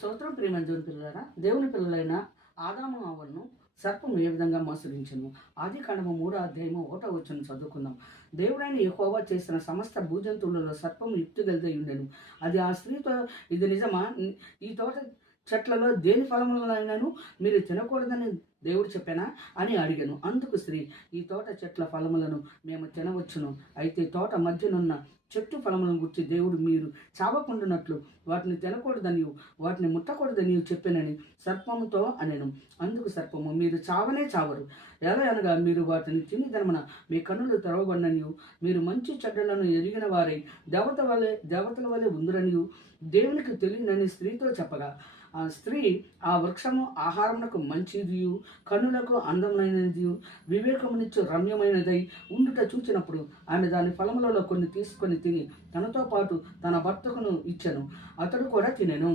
స్తోత్రం ప్రియమైన దేవుని పిల్లలారా దేవుని పిల్లలైన ఆదాము ఆవులను సర్పం ఏ విధంగా మోసగించను? ఆది కాండము మూడో అధ్యాయము ఒకటో వచ్చిన చదువుకుందాం. దేవుడైన యెహోవా చేసిన సమస్త భూజంతువులలో సర్పం యుక్తిగలిదై ఉండెను. అది ఆ స్త్రీతో ఇది నిజమా? ఈ తోట చెట్లలో దేని ఫలములైనను మీరు తినకూడదని దేవుడు చెప్పానా? అని అడిగాను. అందుకు స్త్రీ ఈ తోట చెట్ల ఫలములను మేము తినవచ్చును. అయితే తోట మధ్యనున్న చెట్టు ఫలములను గుర్చి దేవుడు మీరు చావకుండునట్లు వాటిని తినకూడదని వాటిని ముట్టకూడదని చెప్పానని సర్పముతో అనెను. అందుకు సర్పము మీరు చావనే చావరు. ఎలా అనగా మీరు వాటిని తిని ధర్మన మీ కన్నులు తెరవబడిననియు మీరు మంచి చెడ్డలను ఎరిగిన వారై దేవత వలె దేవతల వలె ఉందరని దేవునికి తెలియనని స్త్రీతో చెప్పగా ఆ స్త్రీ ఆ వృక్షము ఆహారమునకు మంచిదియు కన్నులకు అందమైనది వివేకమునిచ్చు రమ్యమైనదై ఉండుట చూచినప్పుడు ఆమె దాని ఫలములలో కొన్ని తీసుకొని తిని తనతో పాటు తన భర్తకును ఇచ్చెను. అతడు కూడా తినెను.